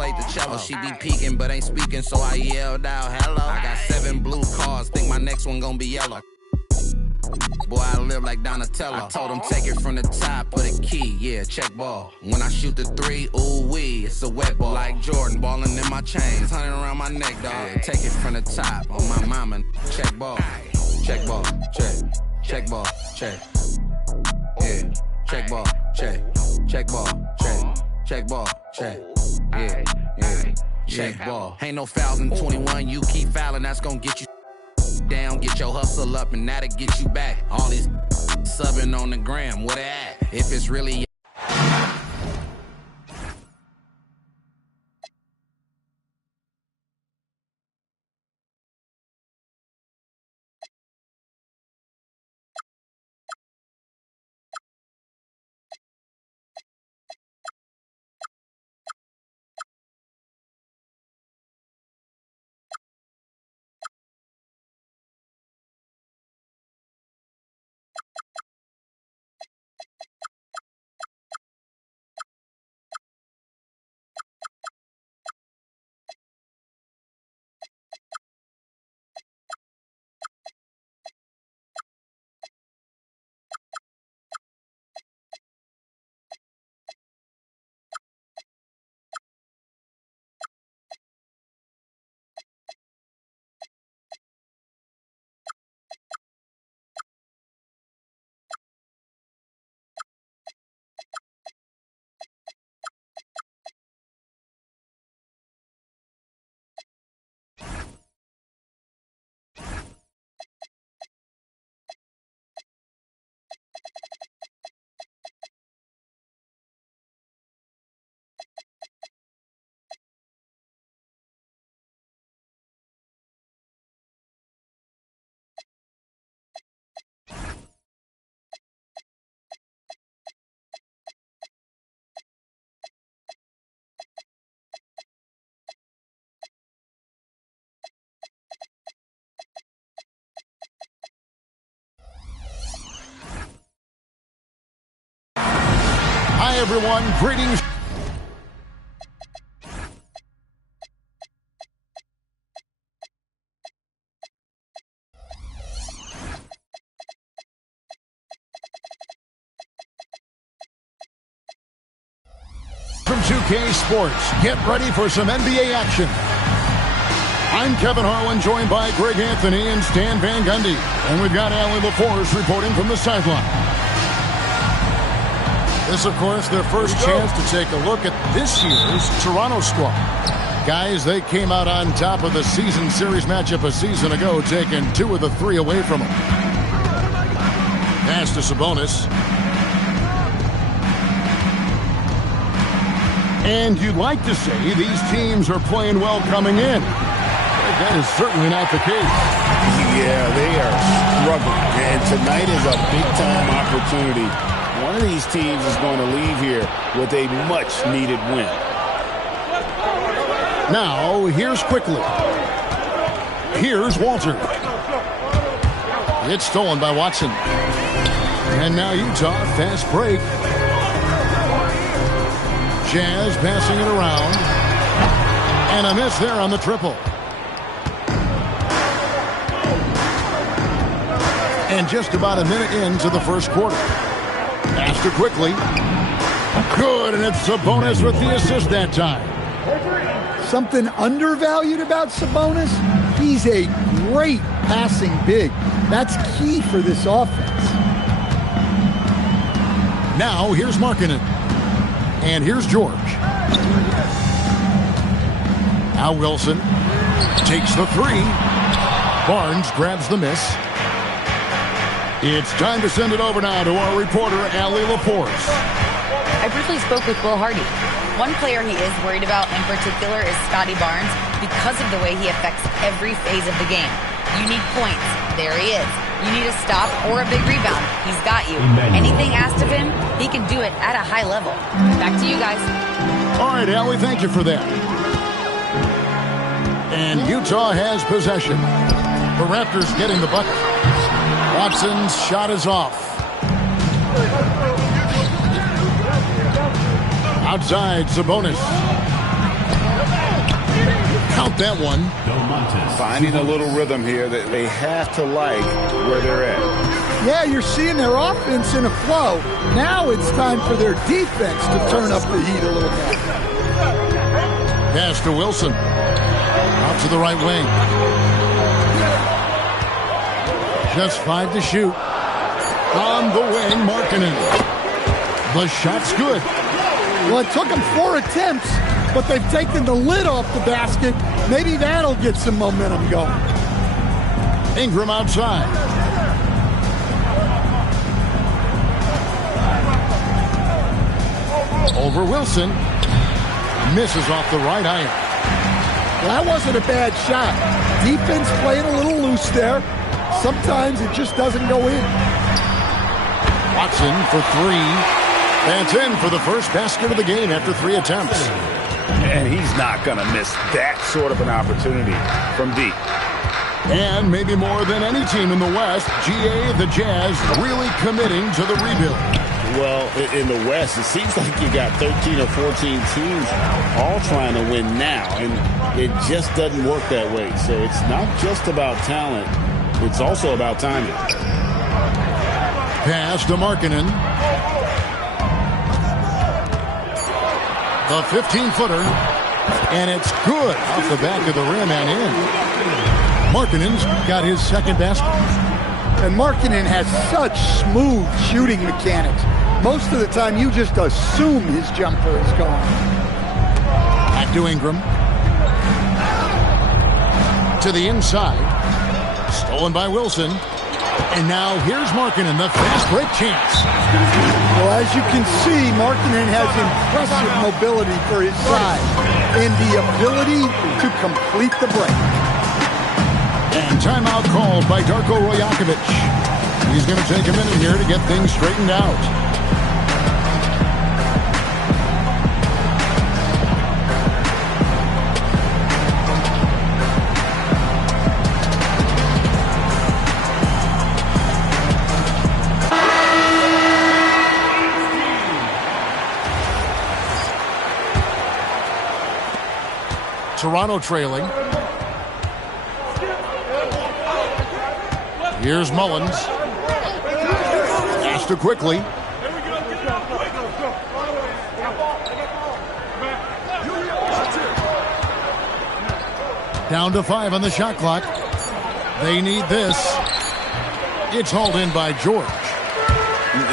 played the cello. She be peeking but ain't speaking, so I yelled out, hello. I got 7 blue cars, think my next one gonna be yellow. Boy, I live like Donatello. I told him take it from the top, put a key, yeah, check ball. When I shoot the 3, ooh wee, it's a wet ball. Like Jordan, balling in my chains, 100 around my neck, dog. Take it from the top, on my mama, check ball. Check ball, check. Check ball, check. Yeah, check ball, check. Check ball, check. Check ball, check. Yeah, yeah, check ball. Ain't no fouls in 21, you keep fouling, that's gonna get you down, get your hustle up, and that'll get you back. All these subbing on the gram, where they at? If it's really Hi, everyone. Greetings. From 2K Sports, get ready for some NBA action. I'm Kevin Harlan, joined by Greg Anthony and Stan Van Gundy. And we've got Allie LaForce reporting from the sideline. This, of course, their first chance to take a look at this year's Toronto squad. Guys, they came out on top of the season series matchup a season ago, taking 2 of the 3 away from them. Pass to Sabonis. And you'd like to say these teams are playing well coming in. But that is certainly not the case. Yeah, they are struggling. And tonight is a big-time opportunity. One of these teams is going to leave here with a much-needed win. Now, here's Quickly. Here's Walter. It's stolen by Watson. And now Utah, fast break. Jazz passing it around. And a miss there on the triple. And just about a minute into the first quarter. Faster quickly. Good, and it's Sabonis with the assist that time. Something undervalued about Sabonis? He's a great passing big. That's key for this offense. Now, here's Markkanen. And here's George. Now Wilson takes the 3. Barnes grabs the miss. It's time to send it over now to our reporter, Allie LaForce. I briefly spoke with Will Hardy. One player he is worried about in particular is Scotty Barnes because of the way he affects every phase of the game. You need points. There he is. You need a stop or a big rebound. He's got you. Anything asked of him, he can do it at a high level. Back to you guys. All right, Allie, thank you for that. And Utah has possession. The Raptors getting the bucket. Watson's shot is off. Outside, Sabonis. that one. Finding a little rhythm here that they have to like where they're at. Yeah, you're seeing their offense in a flow. Now it's time for their defense to turn up the heat a little bit. Pass to Wilson. Out to the right wing. Just 5 to shoot. On the wing, Markkanen. The shot's good. Well, it took them 4 attempts, but they've taken the lid off the basket. Maybe that'll get some momentum going. Ingram outside. Over Wilson. Misses off the right iron. Well, that wasn't a bad shot. Defense playing a little loose there. Sometimes it just doesn't go in. Watson for 3. That's in for the first basket of the game after 3 attempts. And he's not going to miss that sort of an opportunity from deep. And maybe more than any team in the West, GA, the Jazz, really committing to the rebuild. Well, in the West, it seems like you got 13 or 14 teams all trying to win now, and it just doesn't work that way. So it's not just about talent, it's also about timing. Pass to Markkanen. The 15-footer, and it's good off the back of the rim and in. Markkanen's got his second basket. And Markkanen has such smooth shooting mechanics. Most of the time, you just assume his jumper is gone. Back to Ingram. To the inside. Stolen by Wilson. And now here's Markkanen, the fast break chance. Well, as you can see, Markkanen has impressive mobility for his size and the ability to complete the break. And timeout called by Darko Rajakovic. He's going to take a minute here to get things straightened out. Toronto trailing. Here's Mullins. Pass to quickly. Down to 5 on the shot clock. They need this. It's hauled in by George.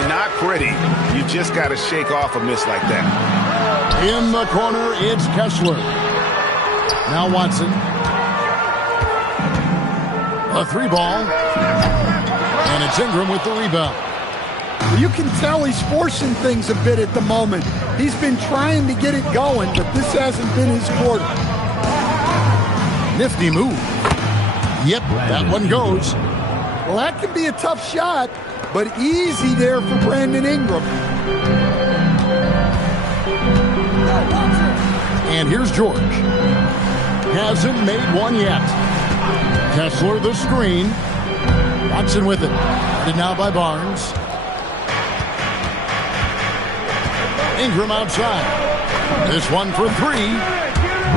Not pretty. You just got to shake off a miss like that. In the corner, it's Kessler. Now Watson. A 3-ball. And it's Ingram with the rebound. You can tell he's forcing things a bit at the moment. He's been trying to get it going, but this hasn't been his quarter. Nifty move. Yep, that one goes. Well, that can be a tough shot, but easy there for Brandon Ingram. And here's George. Hasn't made one yet. Kessler the screen. Watson with it. Headed now by Barnes. Ingram outside. This one for 3.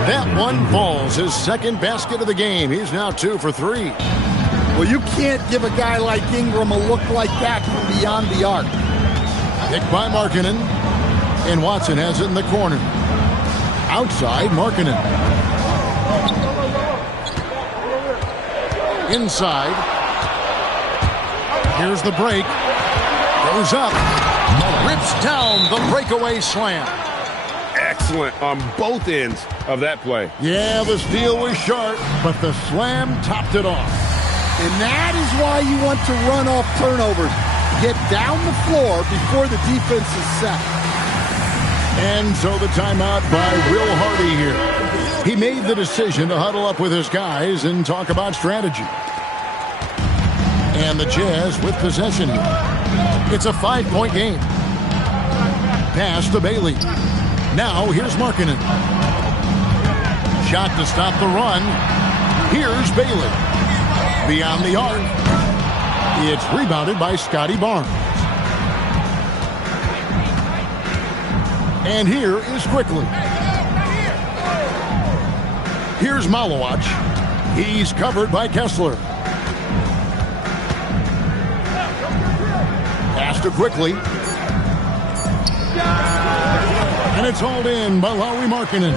That one falls. His second basket of the game. He's now 2 for 3. Well, you can't give a guy like Ingram a look like that from beyond the arc. Picked by Markkanen. And Watson has it in the corner. Outside, Markkanen. Inside. Here's the break. Goes up. Rips down the breakaway slam. Excellent on both ends of that play. Yeah, the steal was sharp, but the slam topped it off. And that is why you want to run off turnovers. Get down the floor before the defense is set. And so the timeout by Will Hardy here. He made the decision to huddle up with his guys and talk about strategy. And the Jazz with possession here. It's a 5-point game. Pass to Bailey. Now here's Markkanen. Shot to stop the run. Here's Bailey. Beyond the arc. It's rebounded by Scotty Barnes. And here is Quickly. Here's Malowacz. He's covered by Kessler. Pass to quickly. And it's hauled in by Lauri Markkanen.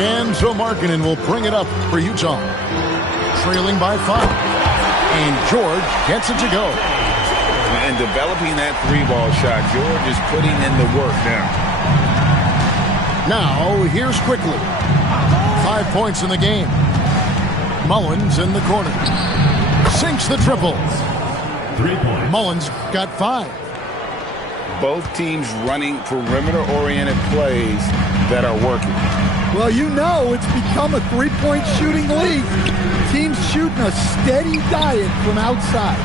And so Markkanen will bring it up for Utah. Trailing by 5. And George gets it to go. And developing that 3-ball shot, George is putting in the work now. Now, here's quickly. 5 points in the game. Mullins in the corner. Sinks the triple. 3 points. Mullins got 5. Both teams running perimeter-oriented plays that are working. Well, you know it's become a three-point shooting league. Teams shooting a steady diet from outside.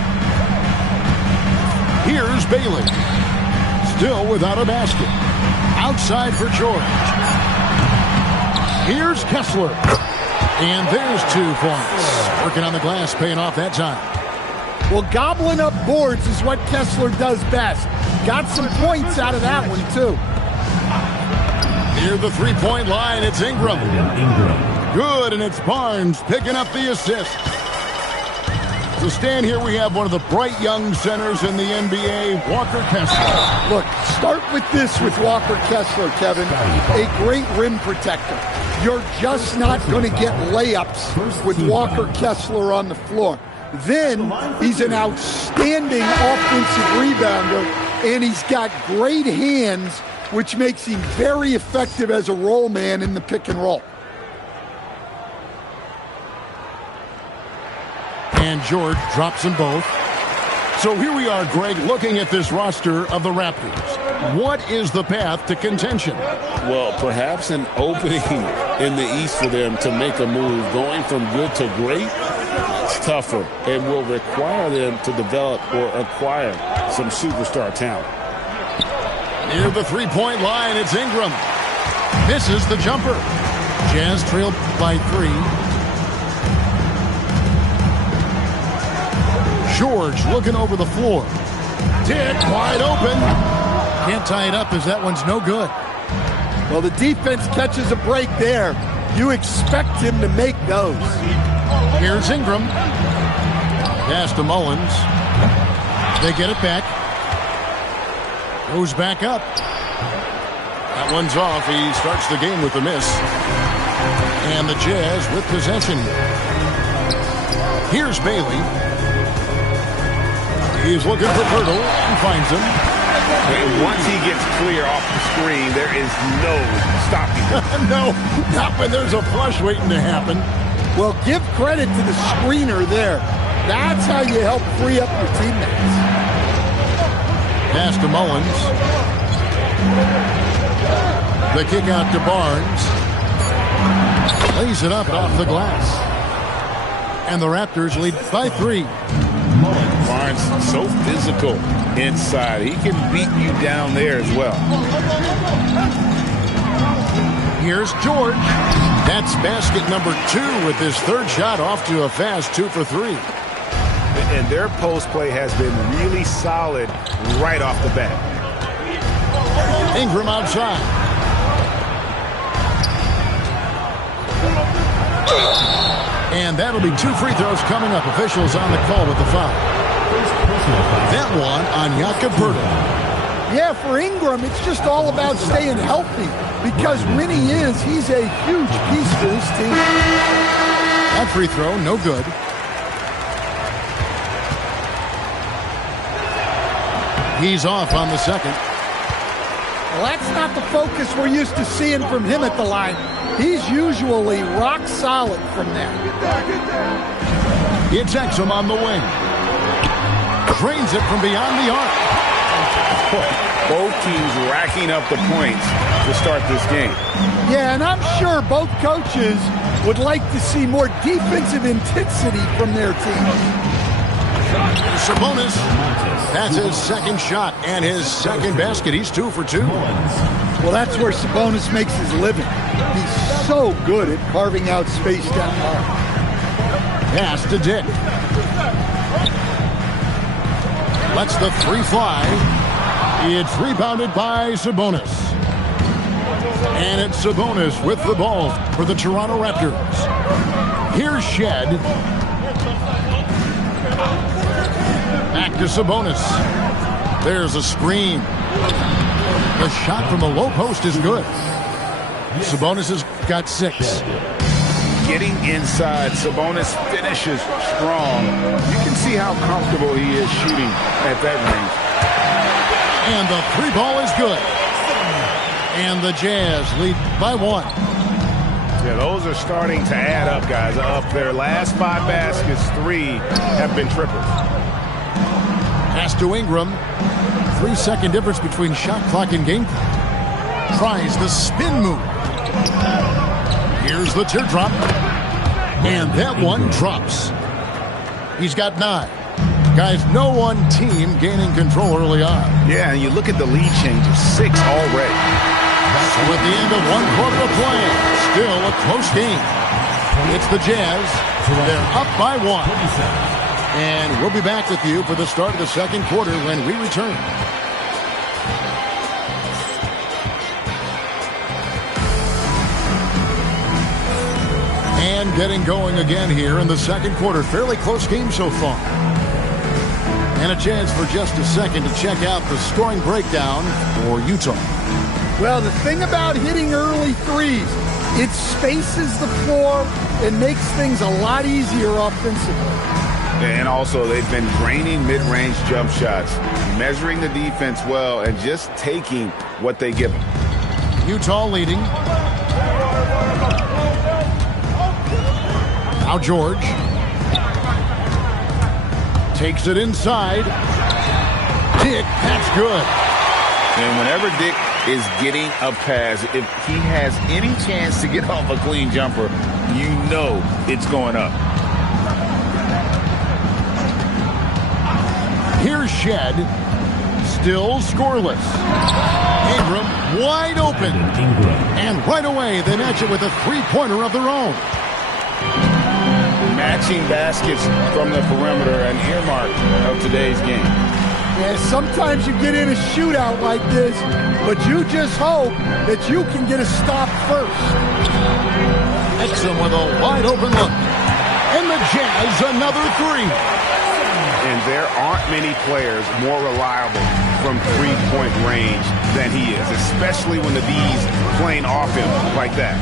Here's Bailey. Still without a basket. Outside for George. Here's Kessler. And there's 2 points. Working on the glass, paying off that time. Well, gobbling up boards is what Kessler does best. Got some points out of that one, too. Near the 3-point line, it's Ingram. Good, and it's Barnes picking up the assist. To stand here, we have one of the bright young centers in the NBA, Walker Kessler. Look, start with this with Walker Kessler, Kevin. A great rim protector. You're just not going to get layups with Walker Kessler on the floor. Then he's an outstanding offensive rebounder, and he's got great hands, which makes him very effective as a roll man in the pick and roll. And George drops them both. So here we are, Greg, looking at this roster of the Raptors. What is the path to contention? Well, perhaps an opening in the East for them to make a move. Going from good to great, it's tougher and will require them to develop or acquire some superstar talent. Near the 3-point line, it's Ingram. Misses the jumper. Jazz trailed by 3. George looking over the floor. Dick wide open. Can't tie it up as that one's no good. Well, the defense catches a break there. You expect him to make those. Here's Ingram. Pass to Mullins. They get it back. Goes back up. That one's off. He starts the game with a miss. And the Jazz with possession here. Here's Bailey. He's looking for Pirtle and finds him. And once he gets clear off the screen, there is no stopping him. No, not when there's a flush waiting to happen. Well, give credit to the screener there. That's how you help free up your teammates. Pass to Mullins. The kick out to Barnes. Lays it up off the glass. And the Raptors lead by 3. Barnes, so physical inside. He can beat you down there as well. Here's George. That's basket number 2 with his 3rd shot off to a fast 2 for 3. And their post play has been really solid right off the bat. Ingram outside. And that'll be 2 free throws coming up. Officials on the call with the foul. That one on Jakob Poeltl. Yeah, for Ingram, it's just all about staying healthy. Because when he is, he's a huge piece for this team. That free throw, no good. He's off on the second. Well, that's not the focus we're used to seeing from him at the line. He's usually rock solid from there. It's Exum on the wing. Drains it from beyond the arc. Both teams racking up the points to start this game. Yeah, and I'm sure both coaches would like to see more defensive intensity from their teams. Sabonis. That's his 2nd shot and his 2nd basket. He's 2 for 2. Well, that's where Sabonis makes his living. He's so good at carving out space down low. Pass to Dick. Lets the 3 fly. It's rebounded by Sabonis. And it's Sabonis with the ball for the Toronto Raptors. Here's Shed. Back to Sabonis. There's a screen. The shot from the low post is good. Sabonis has got 6. Getting inside, Sabonis finishes strong. You can see how comfortable he is shooting at that range. And the 3 ball is good. And the Jazz lead by 1. Yeah, those are starting to add up, guys. Up their last 5 baskets, 3 have been triples. Pass to Ingram. 3-second difference between shot clock and game clock. Tries the spin move. Here's the teardrop. And that one drops. He's got 9. Guys, no one team gaining control early on. Yeah, and you look at the lead change of 6 already. So at the end of 1 quarter of play, still a close game. It's the Jazz. They're up by 1. And we'll be back with you for the start of the second quarter when we return. And getting going again here in the second quarter. Fairly close game so far. And a chance for just a second to check out the scoring breakdown for Utah. Well, the thing about hitting early threes, it spaces the floor and makes things a lot easier offensively. And also, they've been draining mid-range jump shots, measuring the defense well, and just taking what they give them. Utah leading. Now George takes it inside. Dick, that's good. And whenever Dick is getting a pass, if he has any chance to get off a clean jumper, you know it's going up. Here's Shed. Still scoreless. Ingram wide open. And right away they match it with a 3-pointer of their own. Matching baskets from the perimeter, an earmark of today's game. Yeah, sometimes you get in a shootout like this, but you just hope that you can get a stop first. Exum with a wide open look. And the Jazz another 3. And there aren't many players more reliable from three-point range than he is, especially when the D's playing off him like that.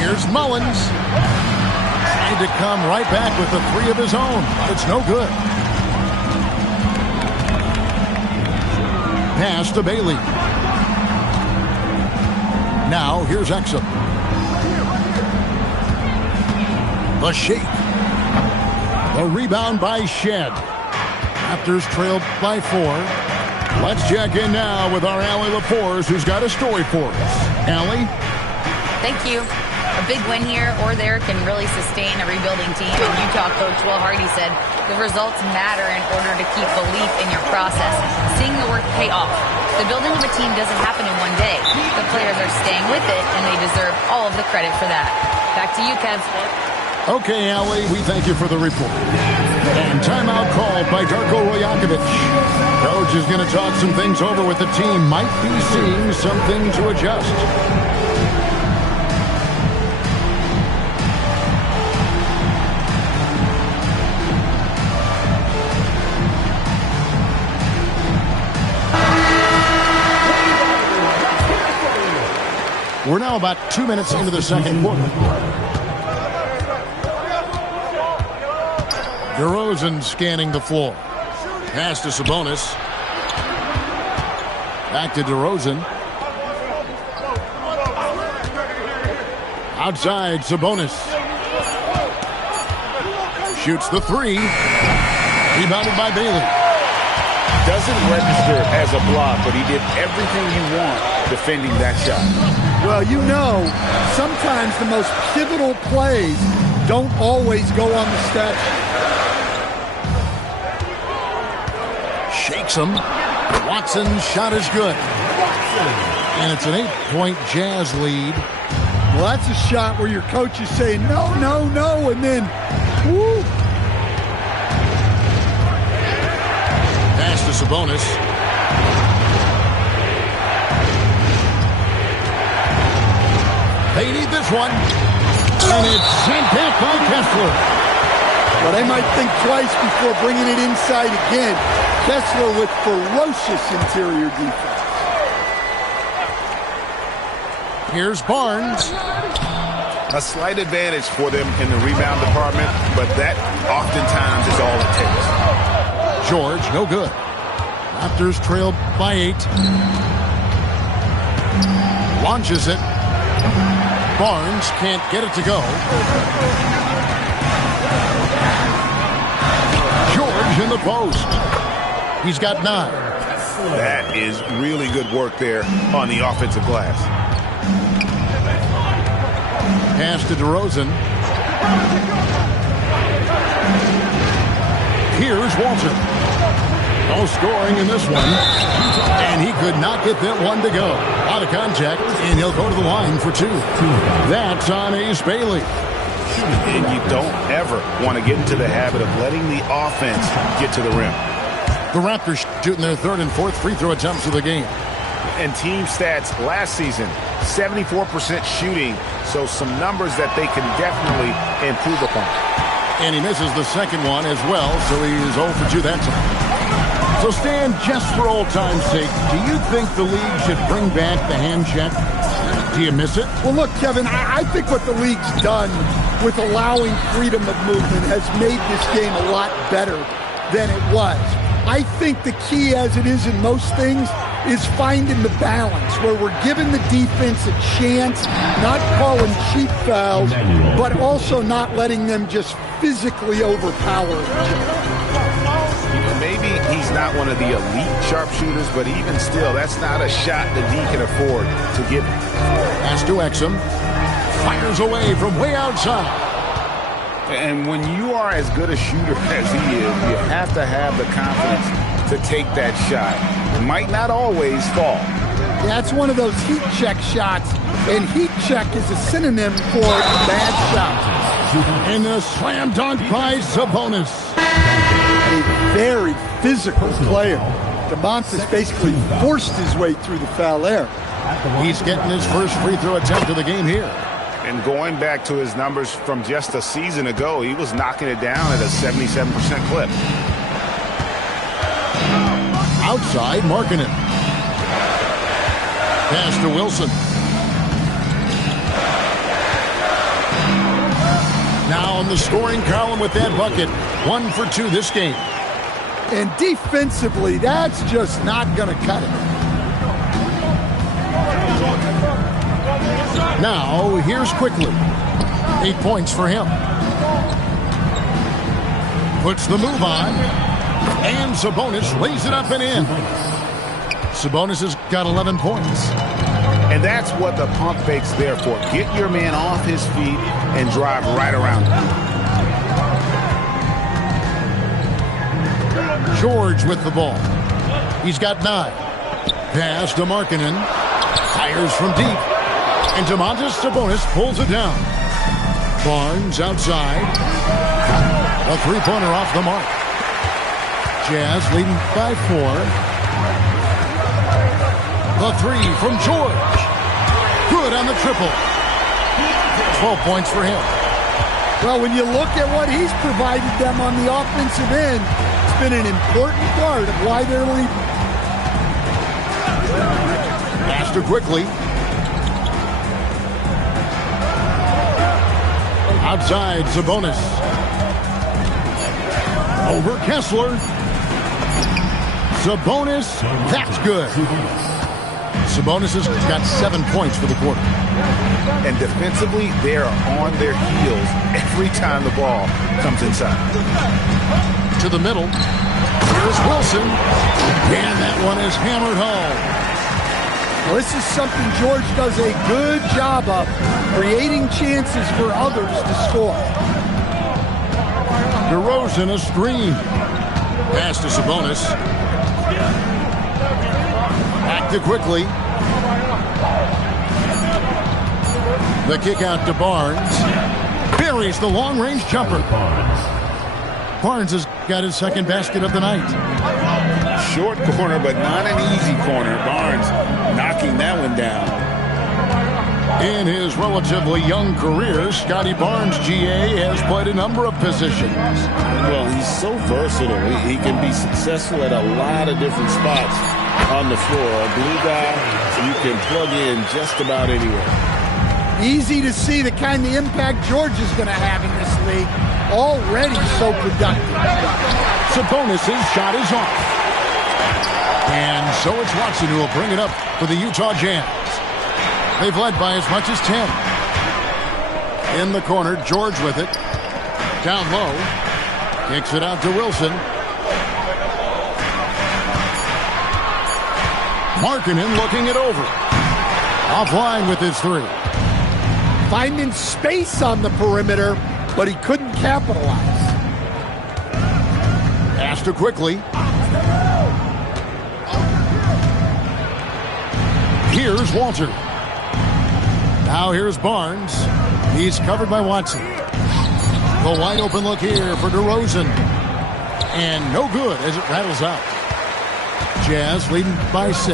Here's Mullins. Trying to come right back with the 3 of his own, but it's no good. Pass to Bailey. Now here's Exum. The shake. The rebound by Shed. Raptors trailed by 4. Let's check in now with our Allie LaForce, who's got a story for us. Allie? Thank you. A big win here or there can really sustain a rebuilding team. And Utah coach Will Hardy said the results matter in order to keep belief in your process, seeing the work pay off. The building of a team doesn't happen in one day. The players are staying with it, and they deserve all of the credit for that. Back to you, Kev. Okay, Allie, we thank you for the report. And timeout called by Darko Rajakovic. Coach is going to talk some things over with the team. Might be seeing something to adjust. We're now about 2 minutes into the second quarter. DeRozan scanning the floor. Pass to Sabonis. Back to DeRozan. Outside, Sabonis. Shoots the 3. Rebounded by Bailey. Doesn't register as a block, but he did everything you want defending that shot. Well, you know, sometimes the most pivotal plays don't always go on the stat sheet. Shakes him. Watson's shot is good. And it's an 8-point Jazz lead. Well, that's a shot where your coach is saying, no, no, no, and then, whoo. Pass to Sabonis. They need this one. And it's sent back by Kessler. Well, they might think twice before bringing it inside again. Kessler with ferocious interior defense. Here's Barnes. A slight advantage for them in the rebound department, but that oftentimes is all it takes. George, no good. Raptors trailed by 8. Launches it. Barnes can't get it to go. George in the post. He's got 9. That is really good work there on the offensive glass. Pass to DeRozan. Here's Walter. No scoring in this one. And he could not get that one to go. Out of contact, and he'll go to the line for 2. That's on Ace Bailey. And you don't ever want to get into the habit of letting the offense get to the rim. The Raptors shooting their 3rd and 4th free throw attempts of the game. And team stats last season, 74% shooting, so some numbers that they can definitely improve upon. And he misses the second one as well, so he's 0 for 2 that time. So, Stan, just for old time's sake, do you think the league should bring back the hand check? Do you miss it? Well, look, Kevin, I think what the league's done with allowing freedom of movement has made this game a lot better than it was. I think the key, as it is in most things, is finding the balance where we're giving the defense a chance, not calling cheap fouls, but also not letting them just physically overpower each other. Maybe he's not one of the elite sharpshooters, but even still, that's not a shot that he can afford to give him. Pass to Exum. Fires away from way outside. And when you are as good a shooter as he is, you have to have the confidence to take that shot. It might not always fall. That's one of those heat check shots, and heat check is a synonym for bad shots. And a slam dunk by Sabonis. A very physical player. DeMontis basically forced his way through the foul there. He's getting his first free throw attempt of the game here. And going back to his numbers from just a season ago, he was knocking it down at a 77% clip. Outside, marking it. Pass to Wilson. Now on the scoring column with that bucket. 1 for 2 this game. And defensively, that's just not going to cut it. Now, here's Quickly. 8 points for him. Puts the move on. And Sabonis lays it up and in. Sabonis has got 11 points. And that's what the pump fake's there for. Get your man off his feet and drive right around him. George with the ball. He's got 9. Pass to Markkanen. Fires from deep. And Domantas Sabonis pulls it down. Barnes outside. A three-pointer off the mark. Jazz leading by 4. The 3 from George. Good on the triple. 12 points for him. Well, when you look at what he's provided them on the offensive end, it's been an important part of why they're leading. Master quickly. Outside, Sabonis. Over Kessler. Sabonis, that's good. Sabonis has got 7 points for the quarter. And defensively, they are on their heels every time the ball comes inside. To the middle. Here's Wilson. And that one is hammered home. Well, this is something George does a good job of, creating chances for others to score. DeRozan a screen. Pass to Sabonis. Back to Quickly. The kick out to Barnes. Buries the long-range jumper. Barnes has got his second basket of the night. Short corner, but not an easy corner. Barnes knocking that one down. In his relatively young career, Scotty Barnes, GA, has played a number of positions. Well, he's so versatile. He can be successful at a lot of different spots on the floor. A glue guy you can plug in just about anywhere. Easy to see the kind of impact George is going to have in this league. Already so productive. Sabonis' shot is off. And so it's Watson who will bring it up for the Utah Jazz. They've led by as much as 10. In the corner, George with it. Down low. Kicks it out to Wilson. Markkanen looking it over. Offline with his three. Finding space on the perimeter, but he couldn't capitalize. Pass to quickly. Here's Walter. Now here's Barnes. He's covered by Watson. The wide open look here for DeRozan. And no good as it rattles out. Jazz leading by 6.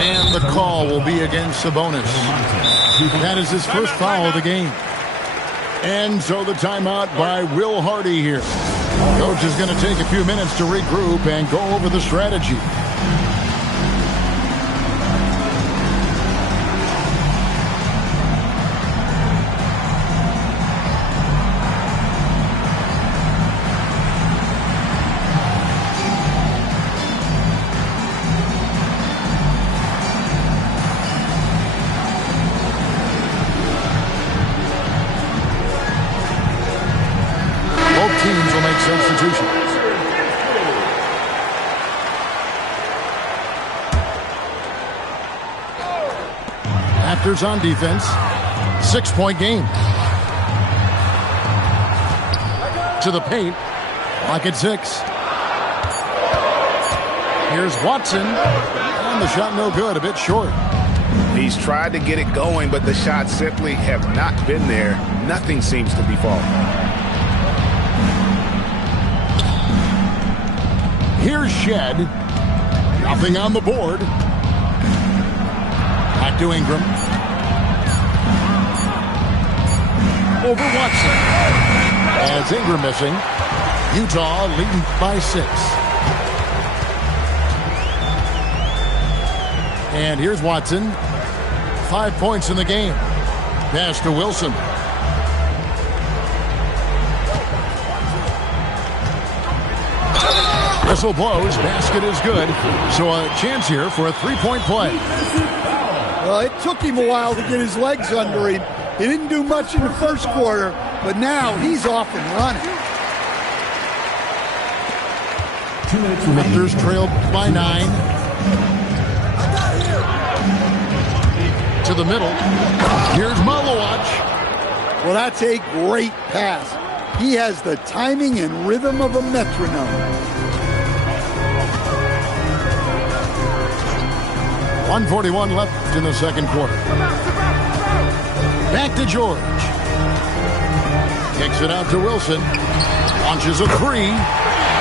And the call will be against Sabonis. That is his first foul of the game. And so the timeout by Will Hardy here. Coach is going to take a few minutes to regroup and go over the strategy. Teams will make substitutions. Raptors on defense. 6-point game. To the paint. Lock at 6. Here's Watson. And the shot no good. A bit short. He's tried to get it going, but the shots simply have not been there. Nothing seems to be falling. Here's Shed. Nothing on the board. Back to Ingram. Over Watson. As Ingram missing. Utah leading by 6. And here's Watson. 5 points in the game. Pass to Wilson. Whistle blows, basket is good. So a chance here for a 3-point play. Well, it took him a while to get his legs under him. He didn't do much in the first quarter, but now he's off and running. Raptors trailed by 9. To the middle. Here's Malowacz. Well, that's a great pass. He has the timing and rhythm of a metronome. 1:41 left in the second quarter. Back to George. Kicks it out to Wilson. Launches a 3.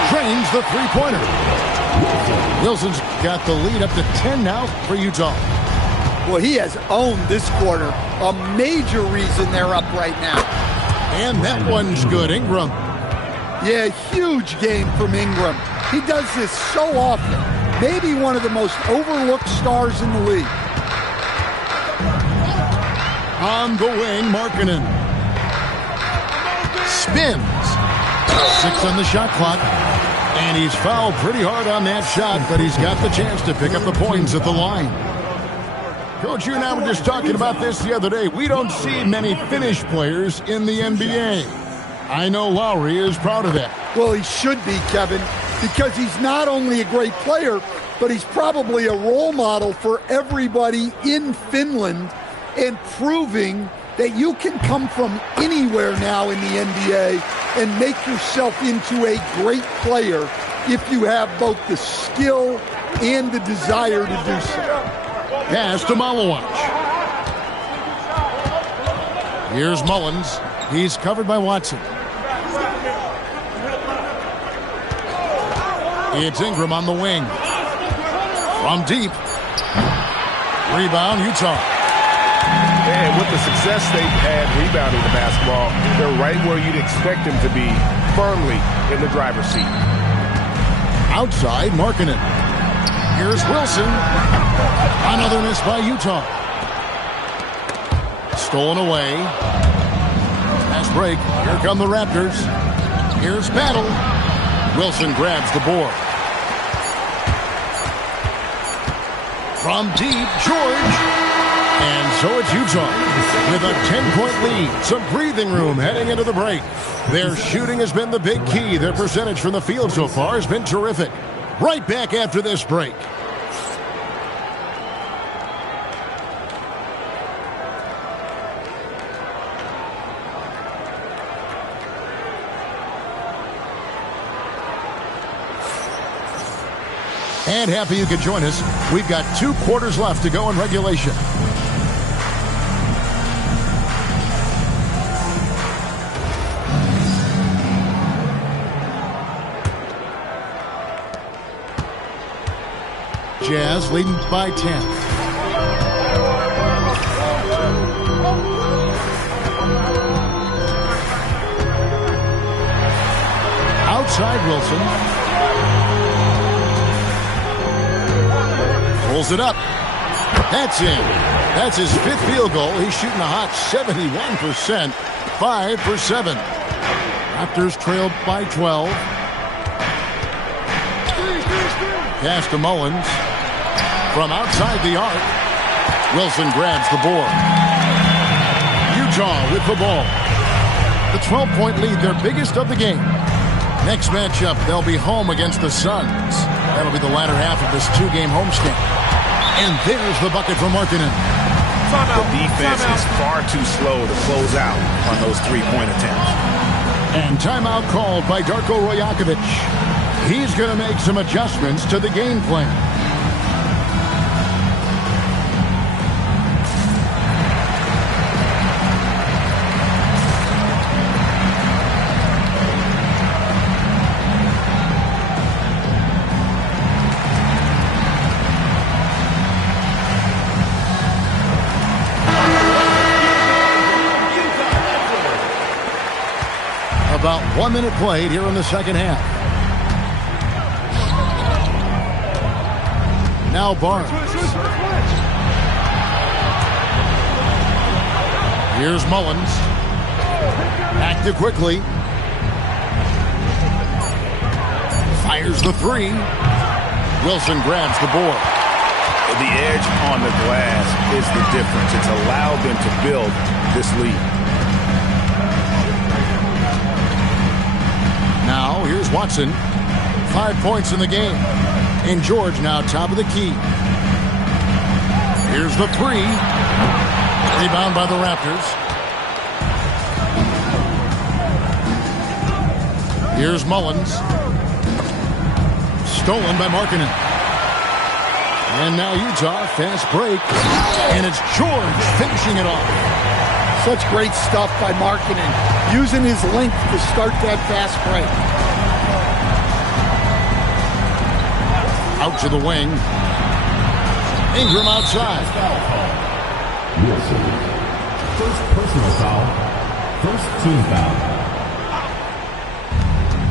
Drains the three-pointer. Wilson's got the lead up to 10 now for Utah. Well, he has owned this quarter. A major reason they're up right now. And that one's good. Ingram. Yeah, huge game from Ingram. He does this so often. Maybe one of the most overlooked stars in the league. On the wing, Markkanen. Spins. 6 on the shot clock. And he's fouled pretty hard on that shot, but he's got the chance to pick up the points at the line. Coach, you and I were just talking about this the other day. We don't see many Finnish players in the NBA. I know Lowry is proud of that. Well, he should be, Kevin, because he's not only a great player, but he's probably a role model for everybody in Finland and proving that you can come from anywhere now in the NBA and make yourself into a great player if you have both the skill and the desire to do so. Pass to Malowacz. Here's Mullins. He's covered by Watson. It's Ingram on the wing. From deep. Rebound, Utah. And with the success they've had rebounding the basketball, they're right where you'd expect them to be, firmly in the driver's seat. Outside, Markkanen. Here's Wilson. Another miss by Utah. Stolen away. Fast break. Here come the Raptors. Here's Battle. Wilson grabs the board. From deep, George. And so it's Utah with a 10-point lead. Some breathing room heading into the break. Their shooting has been the big key. Their percentage from the field so far has been terrific. Right back after this break. And happy you could join us. We've got 2 quarters left to go in regulation. Jazz leading by 10. Outside Wilson. Pulls it up. That's in. That's his 5th field goal. He's shooting a hot 71%. 5 for 7. Raptors trailed by 12. Pass to Mullins. From outside the arc, Wilson grabs the board. Utah with the ball. The 12-point lead, their biggest of the game. Next matchup, they'll be home against the Suns. That'll be the latter half of this 2-game homestand. And there's the bucket for Markkanen. The defense is far too slow to close out on those 3-point attempts. And timeout called by Darko Rajakovic. He's going to make some adjustments to the game plan. About 1 minute played here in the second half. Now Barnes. Here's Mullins. Active quickly. Fires the 3. Wilson grabs the board. The edge on the glass is the difference. It's allowed them to build this lead. Now, here's Watson. 5 points in the game. And George now top of the key. Here's the 3. Rebound by the Raptors. Here's Mullins. Stolen by Markkanen. And now Utah, fast break. And it's George finishing it off. Such great stuff by Markkanen, using his length to start that fast break. Out to the wing. Ingram outside. Wilson. First personal foul. First team foul.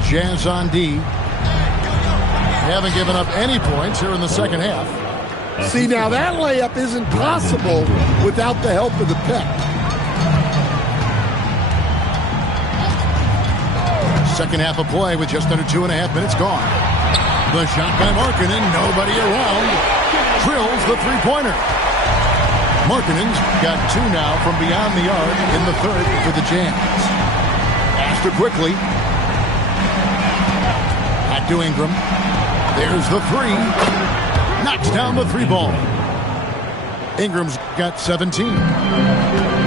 Jazz on D. Haven't given up any points here in the second half. See, now that layup isn't possible without the help of the pick. Second half of play with just under 2.5 minutes gone. The shot by Markkanen, nobody around. Drills the 3-pointer. Markkanen's got 2 now from beyond the arc in the third for the Jazz. Faster quickly. Back to Ingram. There's the 3. Knocks down the 3-ball. Ingram's got 17.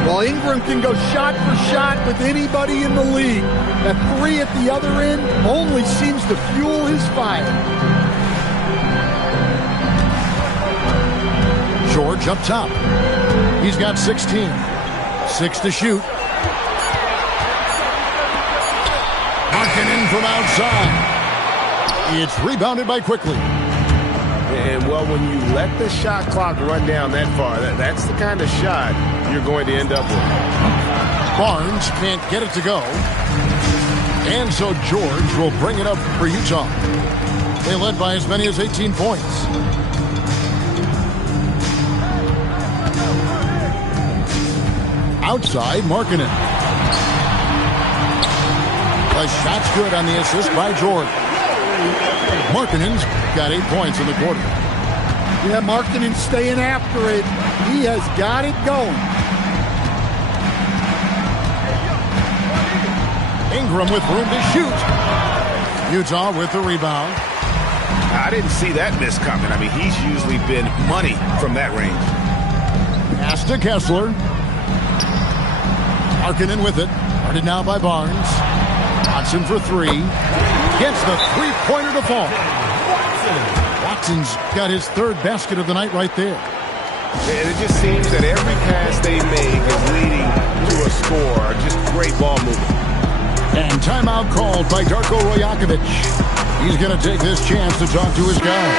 Well, Ingram can go shot for shot with anybody in the league. That 3 at the other end only seems to fuel his fire. George up top. He's got 16. 6 to shoot. Markkanen from outside. It's rebounded by Quickly. And, well, when you let the shot clock run down that far, that's the kind of shot you're going to end up with. Barnes can't get it to go. And so George will bring it up for Utah. They led by as many as 18 points. Outside, Markkanen. The shot's good on the assist by George. Markkanen's got 8 points in the quarter. Yeah, Markkanen's staying after it. He has got it going. Ingram with room to shoot. Utah with the rebound. I didn't see that miss coming. I mean, he's usually been money from that range. Pass to Kessler. Markkanen with it. Guarded now by Barnes. Watson for three. Gets the three-pointer to fall. Watson's got his third basket of the night right there. And it just seems that every pass they make is leading to a score. Just great ball movement. And timeout called by Darko Rajakovic. He's going to take this chance to talk to his guy.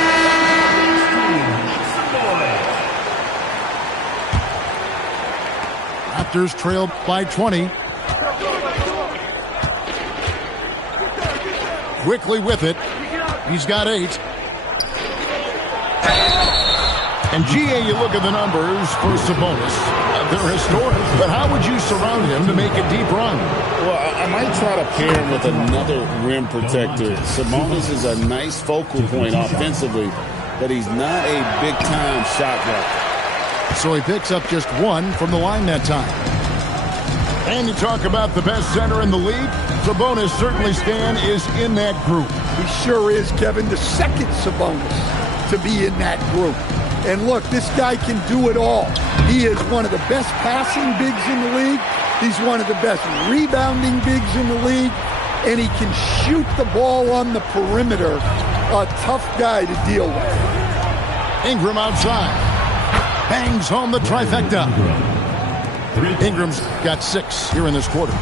Raptors trail by 20. Quickly with it. He's got 8. And GA, you look at the numbers for Sabonis. They're historic, but how would you surround him to make a deep run? Well, I might try to pair him with another rim protector. Sabonis is a nice focal point offensively, but he's not a big-time shot blocker. So he picks up just 1 from the line that time. And you talk about the best center in the league. Sabonis, certainly Stan, is in that group. He sure is, Kevin, the second Sabonis to be in that group. And look, this guy can do it all. He is one of the best passing bigs in the league. He's one of the best rebounding bigs in the league. And he can shoot the ball on the perimeter. A tough guy to deal with. Ingram outside. Bangs home the trifecta. Ingram's got 6 here in this quarter.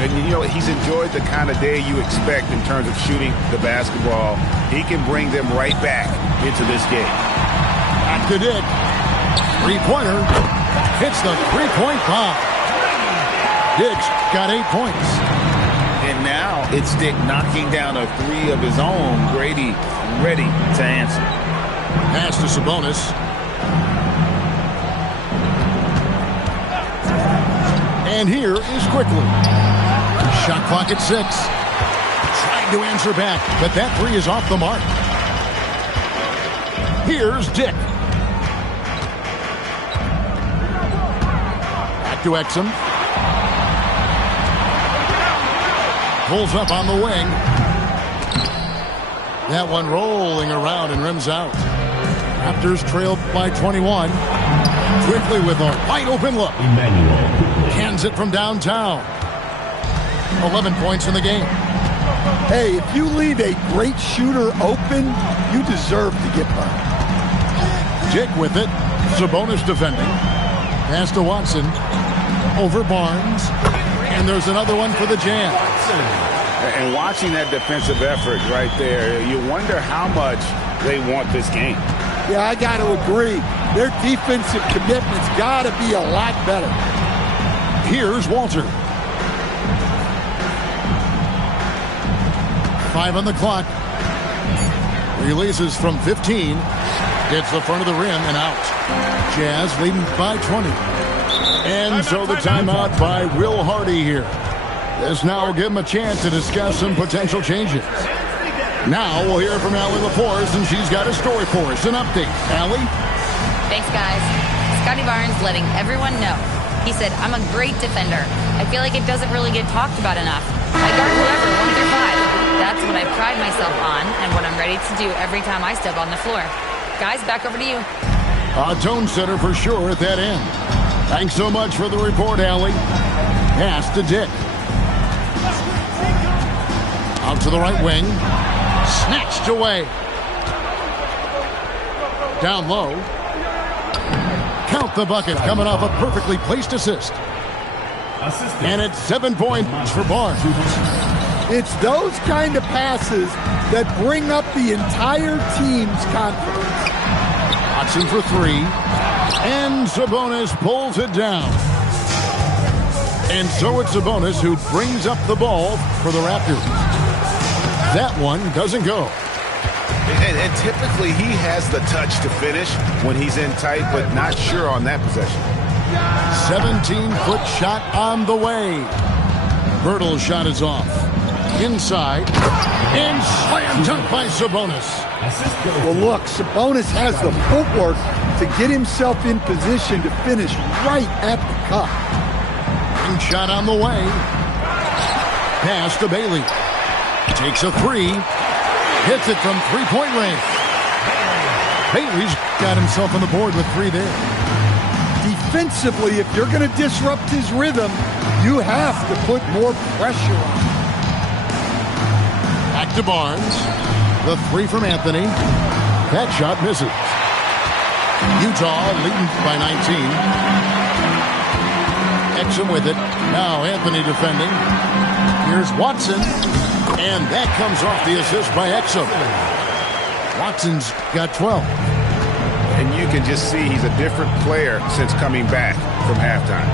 And, you know, he's enjoyed the kind of day you expect in terms of shooting the basketball. He can bring them right back into this game. Back to Dick. Three-pointer. Hits the three-point bomb. Dick's got 8 points. And now it's Dick knocking down a 3 of his own. Grady ready to answer. Pass to Sabonis. And here is Quickly. Shot clock at 6. Trying to answer back, but that 3 is off the mark. Here's Dick. Back to Exum. Pulls up on the wing. That one rolling around and rims out. Raptors trail by 21. Quickly with a wide open look. Cans it from downtown. 11 points in the game. Hey, if you leave a great shooter open, you deserve to get burned. Dick with it. Sabonis defending. Pass to Watson. Over Barnes. And there's another one for the jam. And watching that defensive effort right there, you wonder how much they want this game. Yeah, I got to agree. Their defensive commitment's got to be a lot better. Here's Walter. 5 on the clock. Releases from 15. Gets the front of the rim and out. Jazz leading by 20. And so the timeout by Will Hardy here. This now will give him a chance to discuss some potential changes. Now we'll hear from Allie LaForce, and she's got a story for us. An update. Allie? Thanks, guys. Scotty Barnes letting everyone know. He said, I'm a great defender. I feel like it doesn't really get talked about enough. I guard whoever, 1 through 5. That's what I pride myself on and what I'm ready to do every time I step on the floor. Guys, back over to you. A tone setter for sure at that end. Thanks so much for the report, Allie. Pass to Dick. Out to the right wing. Snatched away. Down low. Count the bucket coming off a perfectly placed assist. And it's 7 points for Barnes. It's those kind of passes that bring up the entire team's confidence. Watson for three. And Sabonis pulls it down. And so it's Sabonis who brings up the ball for the Raptors. That one doesn't go. And typically he has the touch to finish when he's in tight, but not sure on that possession. 17-foot shot on the way. Bertle's shot is off. Inside. And slam dunk by Sabonis. Well, look, Sabonis has the footwork to get himself in position to finish right at the cup. And shot on the way. Pass to Bailey. Takes a three. Hits it from three-point range. Bailey's got himself on the board with three there. Defensively, if you're going to disrupt his rhythm, you have to put more pressure on him. Back to Barnes. The three from Anthony. That shot misses. Utah leading by 19. Exum with it. Now Anthony defending. Here's Watson. And that comes off the assist by Exum. Watson's got 12. And you can just see he's a different player since coming back from halftime.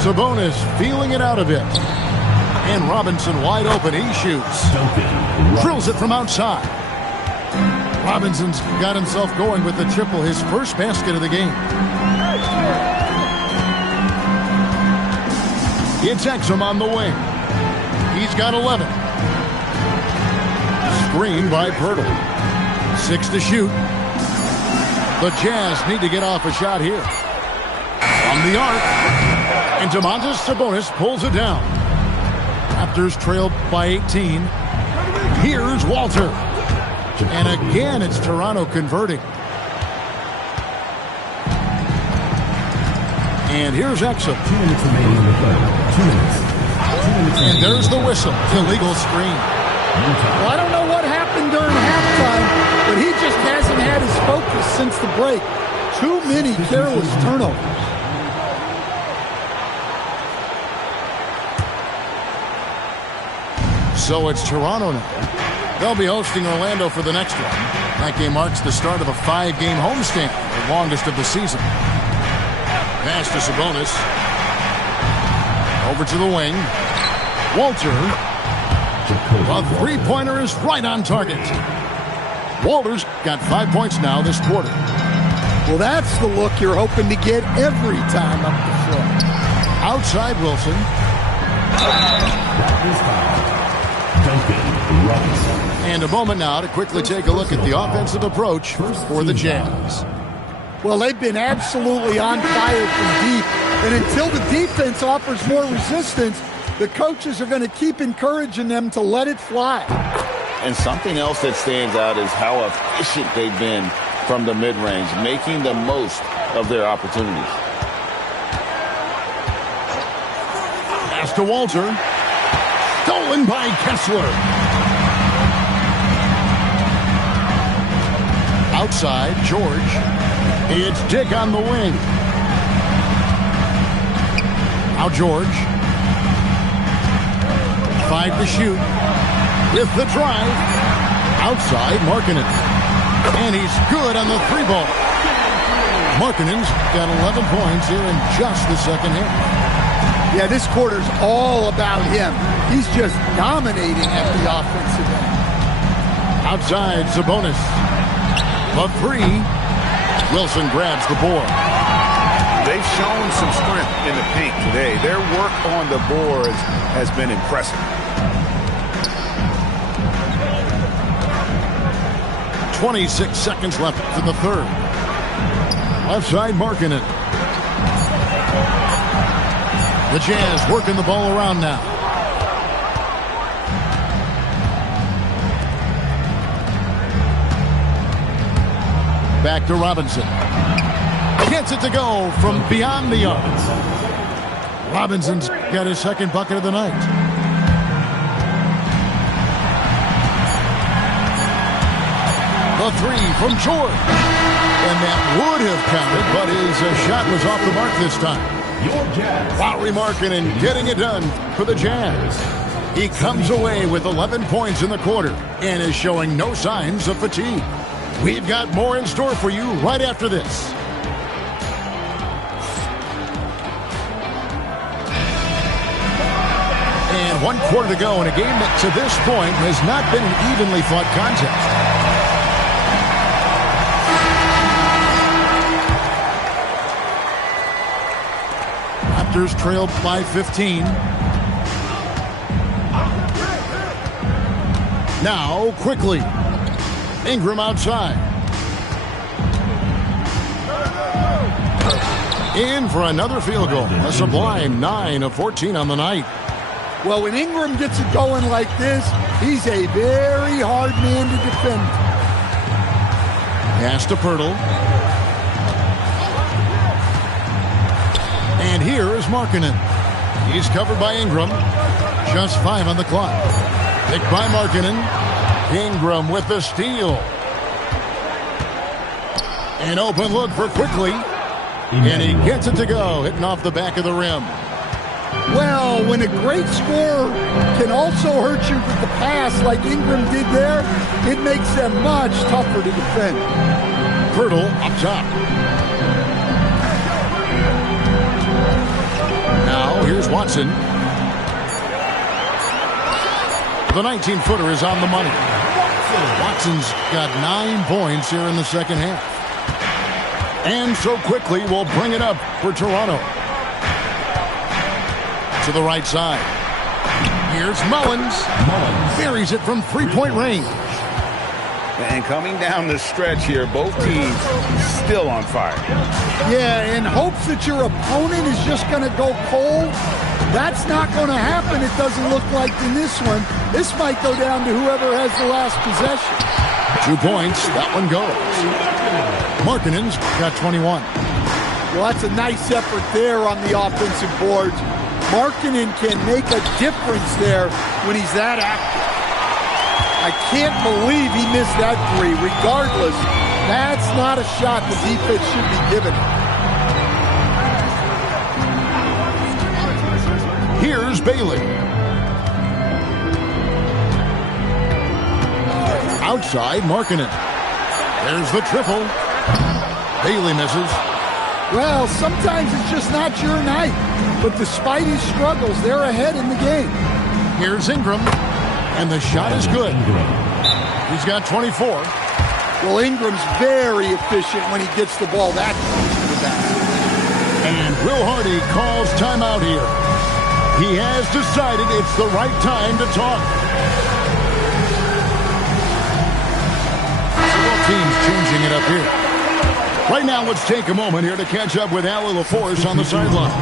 Sabonis feeling it out a bit. And Robinson wide open. He shoots. Drills it from outside. Robinson's got himself going with the triple, his first basket of the game. It's Exum on the wing. He's got 11. Screen by Pirtle. 6 to shoot. The Jazz need to get off a shot here. From the arc. And Domantas Sabonis pulls it down. Raptors trail by 18. Here's Walter. And again, it's Toronto converting. And here's Exum. 2 minutes remaining in the play. 2 minutes. And there's the whistle. Illegal screen. Well, I don't know what happened during halftime, but he just hasn't had his focus since the break. Too many careless turnovers. So it's Toronto now. They'll be hosting Orlando for the next one. That game marks the start of a 5-game homestand, the longest of the season. Pass to Sabonis. Over to the wing. Walter. A three-pointer is right on target. Walter's got 5 points now this quarter. Well, that's the look you're hoping to get every time up the floor. Outside Wilson. And a moment now to quickly take a look at the offensive approach for the Jazz. Well, they've been absolutely on fire from deep. And until the defense offers more resistance, the coaches are going to keep encouraging them to let it fly. And something else that stands out is how efficient they've been from the mid-range, making the most of their opportunities. Pass to Walter. Stolen by Kessler. Outside, George. It's Dick on the wing. Now George. 5 to shoot. With the drive. Outside, Markkanen. And he's good on the three ball. Markkanen's got 11 points here in just the second half. Yeah, this quarter's all about him. He's just dominating at the offensive end. Outside, Sabonis. The three. Wilson grabs the board. They've shown some strength in the paint today. Their work on the boards has been impressive. 26 seconds left in the third. Left side, Markkanen. The Jazz working the ball around now. Back to Robinson. Gets it to go from beyond the arc. Robinson's got his second bucket of the night. The three from George. And that would have counted, but his shot was off the mark this time. your Jazz. Lauri Markkanen getting it done for the Jazz. He comes away with 11 points in the quarter and is showing no signs of fatigue. We've got more in store for you right after this. And 1 quarter to go in a game that to this point has not been an evenly fought contest. Raptors trailed by 15. Now, quickly, Ingram outside. In for another field goal. A sublime 9 of 14 on the night. Well, when Ingram gets it going like this, he's a very hard man to defend. Pass to Pirtle. And here is Markkanen. He's covered by Ingram. Just 5 on the clock. Picked by Markkanen. Ingram with the steal. An open look for Quickly. And he gets it to go, hitting off the back of the rim. Well, when a great scorer can also hurt you with the pass like Ingram did there, it makes them much tougher to defend. Pirtle up top. Now, here's Watson. The 19-footer is on the money. Watson's got 9 points here in the second half. And so Quickly will bring it up for Toronto. To the right side. Here's Mullins. Buries it from 3-point range. And coming down the stretch here, both teams still on fire. Yeah, in hopes that your opponent is just going to go cold. That's not going to happen, it doesn't look like in this one. This might go down to whoever has the last possession. 2 points. That one goes. Markkanen's got 21. Well, that's a nice effort there on the offensive boards. Markkanen can make a difference there when he's that active. I can't believe he missed that 3. Regardless, that's not a shot the defense should be giving. Here's Bailey. Outside, Markkanen. There's the triple. Bailey misses. Well, sometimes it's just not your night. But despite his struggles, they're ahead in the game. Here's Ingram. And the shot is good. He's got 24. Well, Ingram's very efficient when he gets the ball that close to the basket. And Will Hardy calls timeout here. He has decided it's the right time to talk. So both teams changing it up here. Right now, let's take a moment here to catch up with Allie LaForce on the sideline.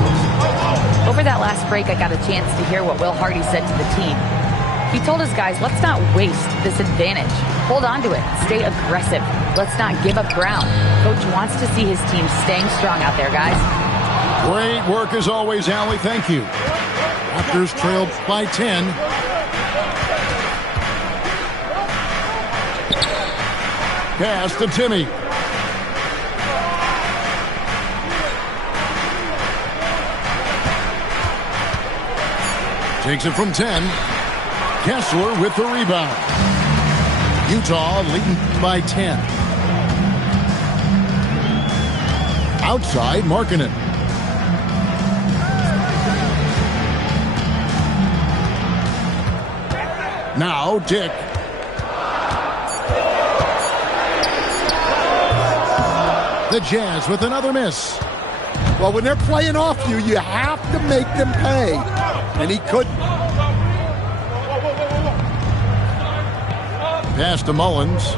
Over that last break, I got a chance to hear what Will Hardy said to the team. He told his guys, let's not waste this advantage. Hold on to it. Stay aggressive. Let's not give up ground. Coach wants to see his team staying strong out there, guys. Great work as always, Allie. Thank you. Raptors trailed by 10. Pass to Timmy. Takes it from 10. Kessler with the rebound. Utah leading by 10. Outside, Markkanen. Now, Dick. The Jazz with another miss. Well, when they're playing off you, you have to make them pay. And he couldn't. Pass to Mullins.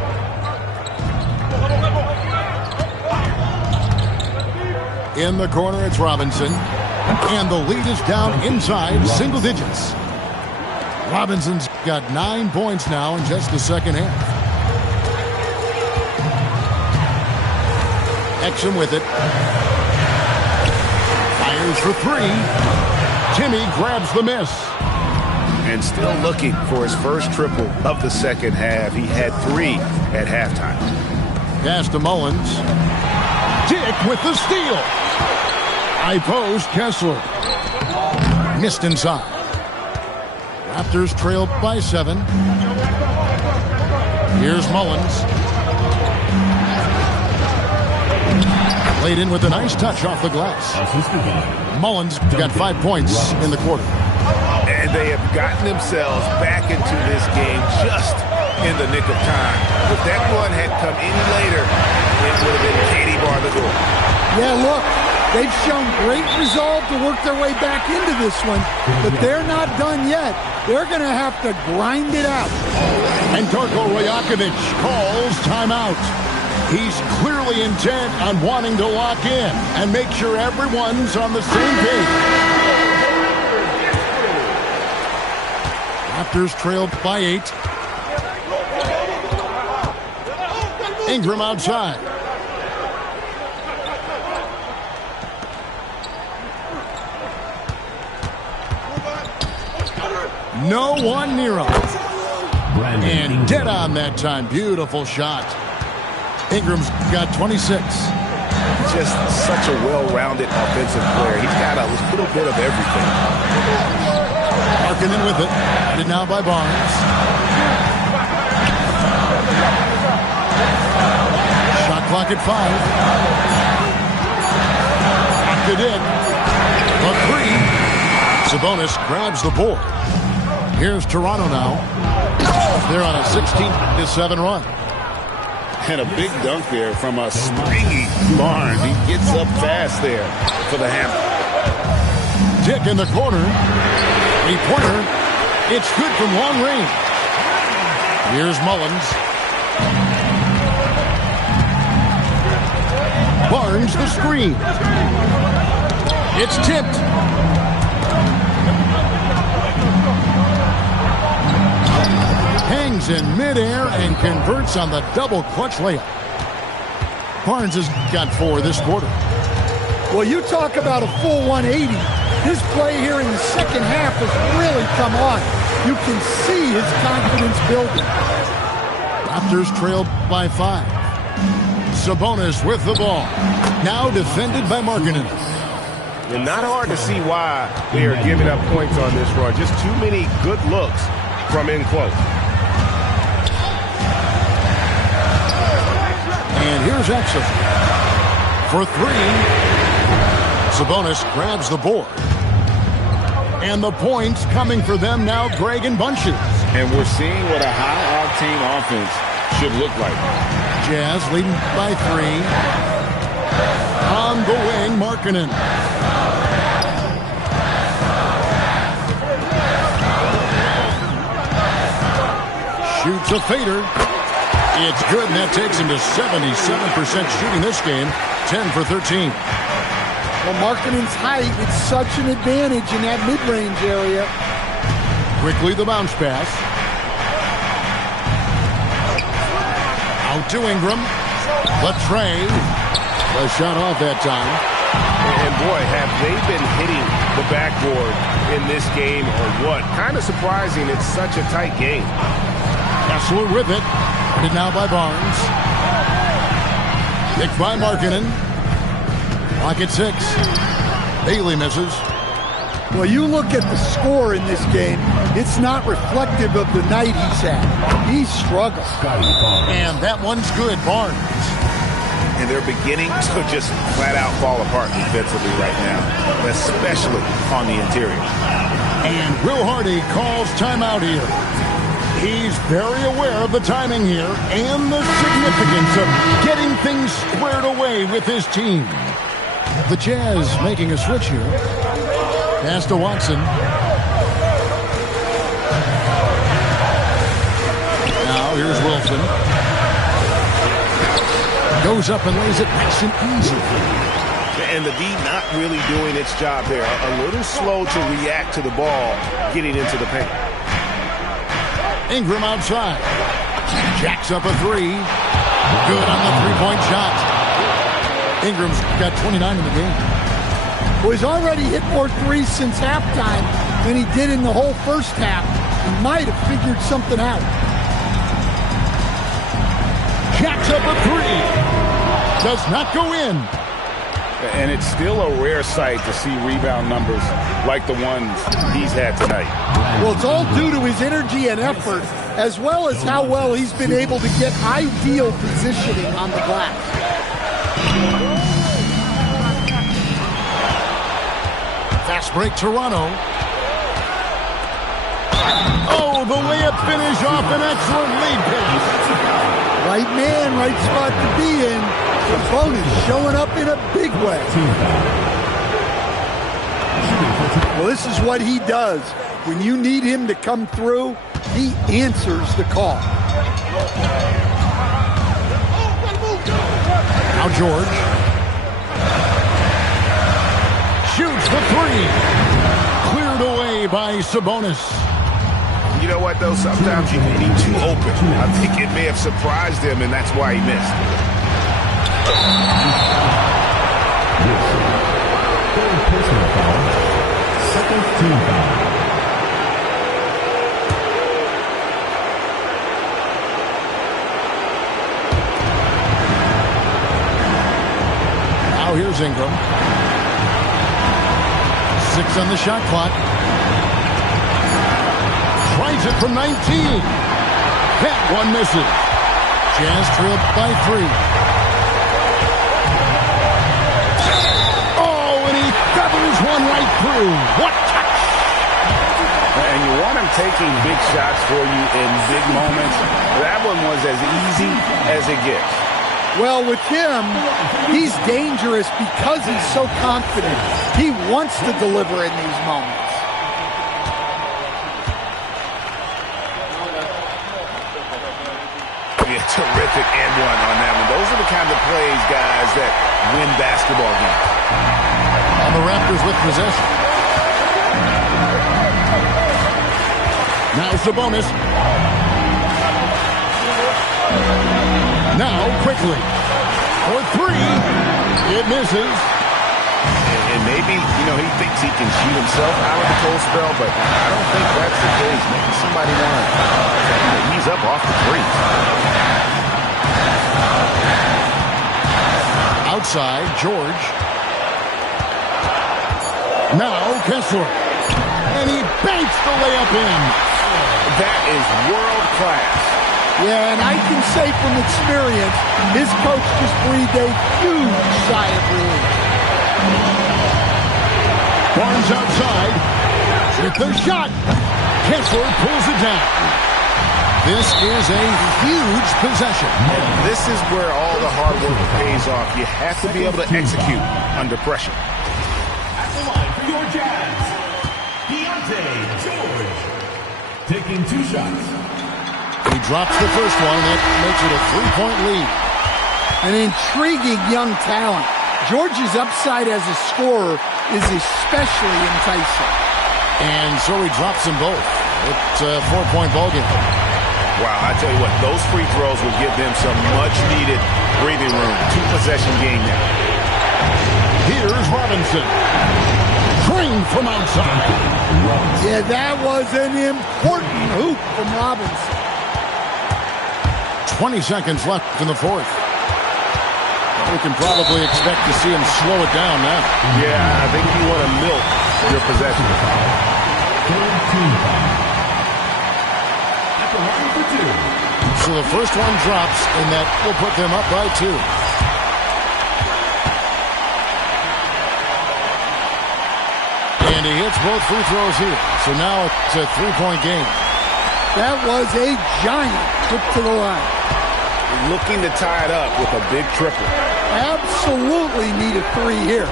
In the corner, it's Robinson. And the lead is down inside single digits. Robinson's got 9 points now in just the second half. Exum with it. Fires for 3. Timmy grabs the miss. And still looking for his first triple of the second half. He had 3 at halftime. Pass to Mullins. Dick with the steal. High post, Kessler. Missed inside. Raptors trailed by 7. Here's Mullins. Laid in with a nice touch off the glass. Mullins got 5 points in the quarter. And they have gotten themselves back into this game just in the nick of time. If that one had come any later, it would have been Katie bar the door. Yeah, look, they've shown great resolve to work their way back into this one, but they're not done yet. They're going to have to grind it out. And Darko Rajakovic calls timeout. He's clearly intent on wanting to lock in and make sure everyone's on the same page. Raptors trailed by 8. Ingram outside. No one near him. And dead on that time. Beautiful shot. Ingram's got 26. Just such a well-rounded offensive player. He's got a little bit of everything. Markkanen with it. Headed now by Barnes. Shot clock at 5. Locked it in. A 3. Sabonis grabs the board. Here's Toronto now. They're on a 16-7 run. And a big dunk there from a springy Barnes. He gets up fast there for the hammer. Dick in the corner. 3-pointer. It's good from long range. Here's Mullins. Barnes the screen. It's tipped. Hangs in midair and converts on the double clutch layup. Barnes has got 4 this quarter. Well, you talk about a full 180. His play here in the second half has really come on. You can see his confidence building. Raptors trailed by 5. Sabonis with the ball. Now defended by Markkanen. And not hard to see why they are giving up points on this run. Just too many good looks from in close. And here's Exum for 3. Sabonis grabs the board. And the points coming for them now, Greg and Bunches. And we're seeing what a high-octane offense should look like. Jazz leading by 3. On the wing, Markkanen. Shoots a fader. It's good, and that takes him to 77% shooting this game. 10 for 13. Well, Markkanen's height is such an advantage in that mid-range area. Quickly the bounce pass. Out to Ingram. Latrey. The shot off that time. And boy, have they been hitting the backboard in this game or what? Kind of surprising it's such a tight game. Kessler with it. Headed now by Barnes. Picked by Markkanen. Clock at 6. Bailey misses. Well, you look at the score in this game, it's not reflective of the night he's had. He struggles. And that one's good, Barnes. And they're beginning to just flat out fall apart defensively right now, especially on the interior. And Will Hardy calls timeout here. He's very aware of the timing here and the significance of getting things squared away with his team. The Jazz making a switch here. Pass to Watson. Now here's Wilson. Goes up and lays it nice and easy. And the D not really doing its job there. A little slow to react to the ball getting into the paint. Ingram outside. Jacks up a 3. Good on the three-point shot. Ingram's got 29 in the game. Well, he's already hit more threes since halftime than he did in the whole first half. He might have figured something out. Jacks up a 3. Does not go in. And it's still a rare sight to see rebound numbers like the ones he's had tonight. Well, it's all due to his energy and effort, as well as how well he's been able to get ideal positioning on the glass. Fast break, Toronto. Oh, the layup finish off an excellent lead pass. Right man, right spot to be in. Sabonis showing up in a big way. Well, this is what he does. When you need him to come through, he answers the call. Now George. Shoots the three. Cleared away by Sabonis. You know what, though? Sometimes you can be too open. I think it may have surprised him, and that's why he missed. Third personal foul. Second team foul. Now here's Ingram. 6 on the shot clock. Tries it from 19. That one misses. Jazz trailed by 3. Oh, and he feathers one right through. What touch! And you want him taking big shots for you in big moments. That one was as easy as it gets. Well, with him, he's dangerous because he's so confident. He wants to deliver in these moments. Terrific and one on that one. Those are the kind of plays, guys, that win basketball games. On the Raptors with possession. Now Sabonis. Now quickly. For 3. It misses. And maybe, he thinks he can shoot himself out of the cold spell, but I don't think that's the case. Maybe somebody wants to ease up off the three. Outside, George. Now Kessler. And he banks the layup in. That is world class. Yeah, and I can say from experience, his coach just breathed a huge sigh of relief. Barnes outside. With the shot. Kessler pulls it down. This is a huge possession. This is where all the hard work pays off. You have to be able to execute under pressure. At the line for your Jazz, George. Taking 2 shots. He drops the first one, and that makes it a 3-point lead. An intriguing young talent. George's upside as a scorer is especially enticing. And so he drops them both. It's a 4-point ballgame. Wow, I tell you what, those free throws will give them some much-needed breathing room. 2-possession game now. Here's Robinson. Trained from outside. Yeah, that was an important hoop from Robinson. 20 seconds left in the fourth. We can probably expect to see him slow it down now. Yeah, I think you want to milk your possession. Third team foul. At the line for 2. So the first one drops, and that will put them up by 2. And he hits both free throws here. So now it's a 3-point game. That was a giant trip to the line. Looking to tie it up with a big triple. Absolutely need a 3 here.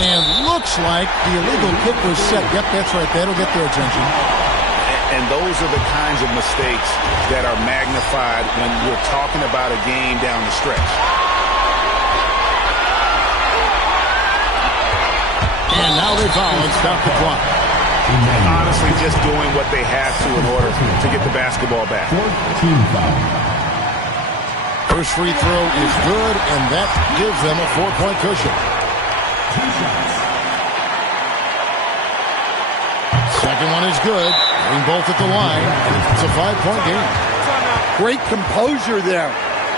And looks like the illegal kick was set. Yep, that's right. That'll get their attention. And those are the kinds of mistakes that are magnified when we're talking about a game down the stretch. And now they foul and stop the clock. Honestly, just doing what they have to in order to get the basketball back. Fourth team foul. First free throw is good, and that gives them a 4-point cushion. 2 shots. Second one is good. Getting both at the line. It's a 5-point game. Great composure there.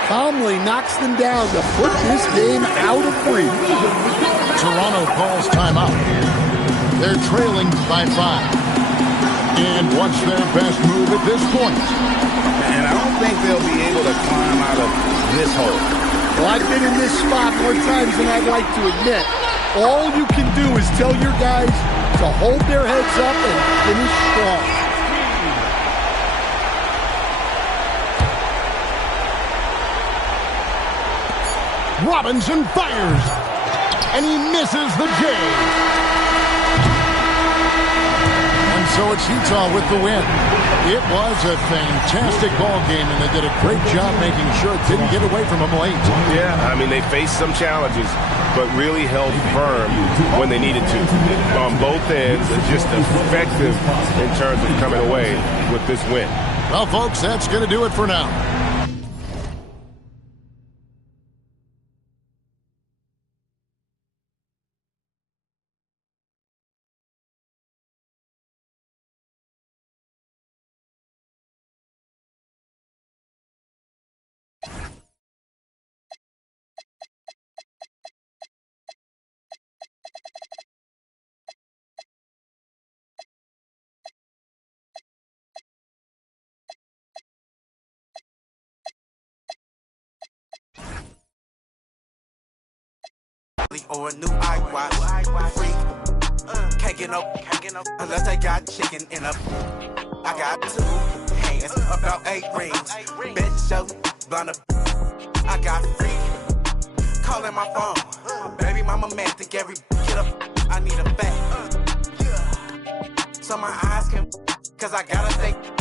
calmly knocks them down to put this game out of reach. Toronto calls timeout. They're trailing by 5. And what's their best move at this point? And I don't think they'll be able to climb out of this hole. Well, I've been in this spot more times than I'd like to admit. All you can do is tell your guys to hold their heads up and finish strong. Robinson fires, and he misses the J. And so it's Utah with the win. It was a fantastic ball game, and they did a great job making sure it didn't get away from them late. Yeah, I mean, they faced some challenges, but really held firm when they needed to. On both ends, and just effective in terms of coming away with this win. Well, folks, that's going to do it for now. Or a new iWatch freak. Can't get no unless they got chicken in a. I got 2 hands, about 8 rings. Bitch, show blonde. I got freak. Calling my phone. Baby mama man, think every get up. I need a back. So my eyes can, cause I gotta stay.